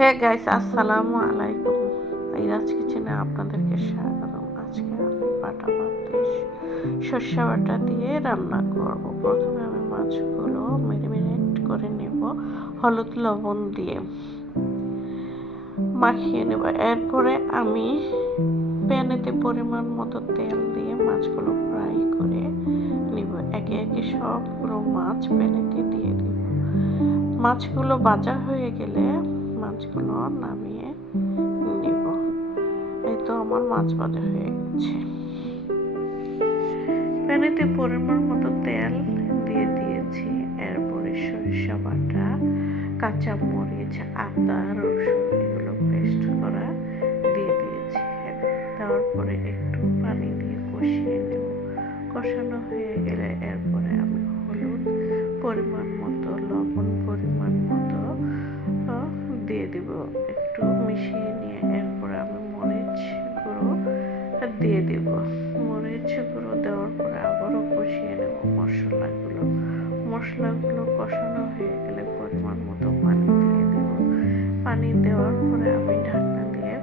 Hey guys, আসসালামু আলাইকুম। ইরাজ কিচেনে আপনাদেরকে স্বাগতম। আজকে আমি বাটা মাছ দিয়ে সর্ষে বাটা দিয়ে রান্না করব। প্রথমে আমি মাছগুলো ম্যারিনেট করে নেব হলুদ লবণ দিয়ে মাখিয়ে নেব। এরপরে আমি প্যানেতে পরিমাণ মতো তেল দিয়ে মাছগুলো ফ্রাই করে নিব। একে একে সবগুলো মাছ প্যানেতে দিয়ে দিব। মাছগুলো ভাজা হয়ে গেলে মাছগুলো নামিয়ে নিব। এই তো আমার মাছ ভাজা হয়ে গেছে। প্যানেতে পরিমাণ মতো তেল দিয়ে দিয়েছি। এরপরে সরিষা বাটা, কাঁচা মরিচ, আদা, রসুন এগুলো পেস্ট করা দিয়ে দিয়েছি। দেওয়ার পরে একটু পানি দিয়ে কষিয়ে নেব। কষানো হয়ে গেলে এরপরে আমি হলুদ পরিমাণ মতো, লবণ পরিমাণ মতো দিয়ে দিব। একটু মিশিয়ে নিয়ে এরপরে আমি মরিচ গুঁড়ো দিয়ে দিব। মরিচ গুঁড়ো দেওয়ার পরে আবারও কষিয়ে নেব মশলাগুলো কষানো হয়ে গেলে পরিমাণ মতো পানি দিয়ে দেব। পানি দেওয়ার পরে আমি ঢাকনা দিয়ে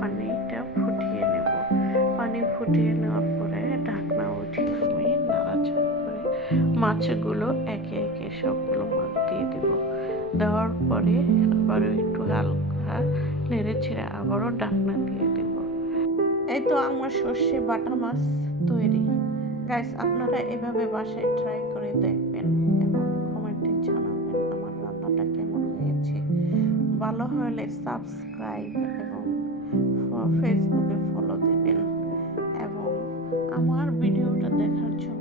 পানিটা ফুটিয়ে নেব। পানি ফুটিয়ে নেওয়ার পরে ঢাকনা উঠিয়ে আমি নাড়াচাড়া করে মাছগুলো একে একে সবগুলো মাছ দিয়ে দেব। দেওয়ার পরে আবারও একটু হালকা নেড়ে ছেড়ে আবারও ঢাকনা দিয়ে দেব। এই তো আমার সর্ষে বাটা মাছ তৈরি। গাইস, আপনারা এভাবে বাসায় ট্রাই করে দেখবেন এবং কমেন্টে জানাবেন আমার রান্নাটা কেমন হয়েছে। ভালো হলে সাবস্ক্রাইব এবং ফেসবুকে ফলো দিবেন এবং আমার ভিডিওটা দেখার জন্য